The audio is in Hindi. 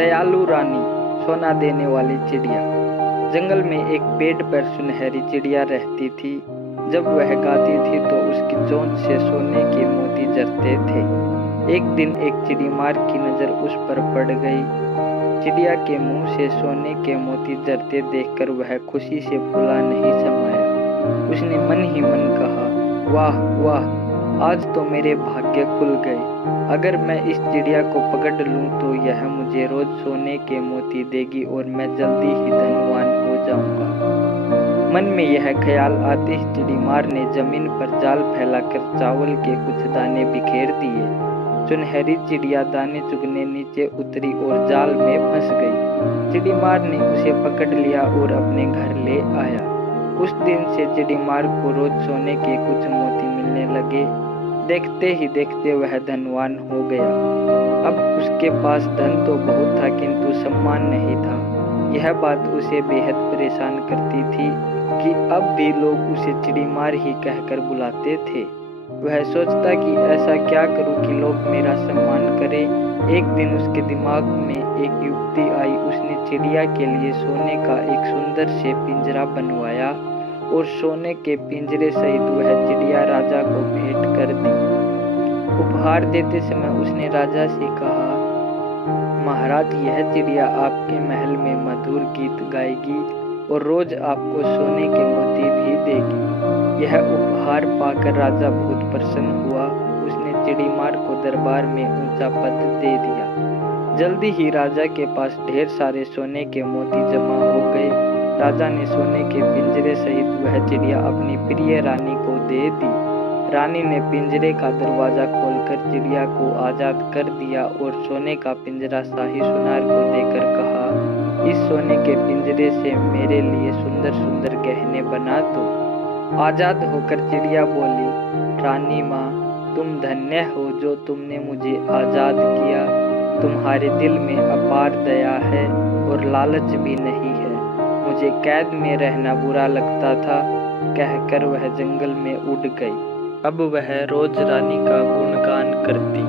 दयालु रानी, सोना देने वाली चिड़िया। जंगल में एक पेड़ पर सुनहरी चिड़िया रहती थी। जब वह गाती थी तो उसकी चोंच से सोने के मोती झरते थे। एक दिन एक चिड़ीमार की नज़र उस पर पड़ गई। चिड़िया के मुंह से सोने के मोती झरते देखकर वह खुशी से फूला नहीं समाया। उसने मन ही मन कहा, वाह वाह, आज तो मेरे भाग्य खुल गए। अगर मैं इस चिड़िया को पकड़ लूं तो यह मुझे रोज सोने के मोती देगी और मैं जल्दी ही धनवान हो जाऊंगा। मन में यह ख्याल आते ही चिड़ीमार ने जमीन पर जाल फैलाकर चावल के कुछ दाने बिखेर दिए। सुनहरी चिड़िया दाने चुगने नीचे उतरी और जाल में फंस गई। चिड़ीमार ने उसे पकड़ लिया और अपने घर ले आया। उस दिन से चिड़ीमार को रोज सोने के कुछ मोती मिलने लगे। देखते ही देखते वह धनवान हो गया। अब उसके पास धन तो बहुत था किंतु सम्मान नहीं था। यह बात उसे बेहद परेशान करती थी कि अब भी लोग उसे चिड़ीमार ही कहकर बुलाते थे। वह सोचता कि ऐसा क्या करूं कि लोग मेरा सम्मान करें। एक दिन उसके दिमाग में एक युक्ति आई। उसने चिड़िया के लिए सोने का एक सुंदर से पिंजरा बनवाया और सोने के पिंजरे सहित वह चिड़िया राजा को भेंट कर दी। उपहार देते समय उसने राजा से कहा, महाराज, यह चिड़िया आपके महल में मधुर गीत गाएगी और रोज आपको सोने के मोती भी देगी। यह उपहार पाकर राजा बहुत प्रसन्न हुआ। उसने चिड़ीमार को दरबार में ऊंचा पद दे दिया। जल्दी ही राजा के पास ढेर सारे सोने के मोती जमा हो गए। राजा ने सोने के पिंजरे सहित वह चिड़िया अपनी प्रिय रानी को दे दी। रानी ने पिंजरे का दरवाजा खोलकर चिड़िया को आजाद कर दिया और सोने का पिंजरा शाही सुनार को देकर कहा, इस सोने के पिंजरे से मेरे लिए सुंदर सुंदर गहने बना दो। आजाद होकर चिड़िया बोली, रानी माँ, तुम धन्य हो जो तुमने मुझे आजाद किया। तुम्हारे दिल में अपार दया है और लालच भी नहीं है। मुझे कैद में रहना बुरा लगता था। कहकर वह जंगल में उड़ गई। अब वह रोज रानी का गुणगान करती।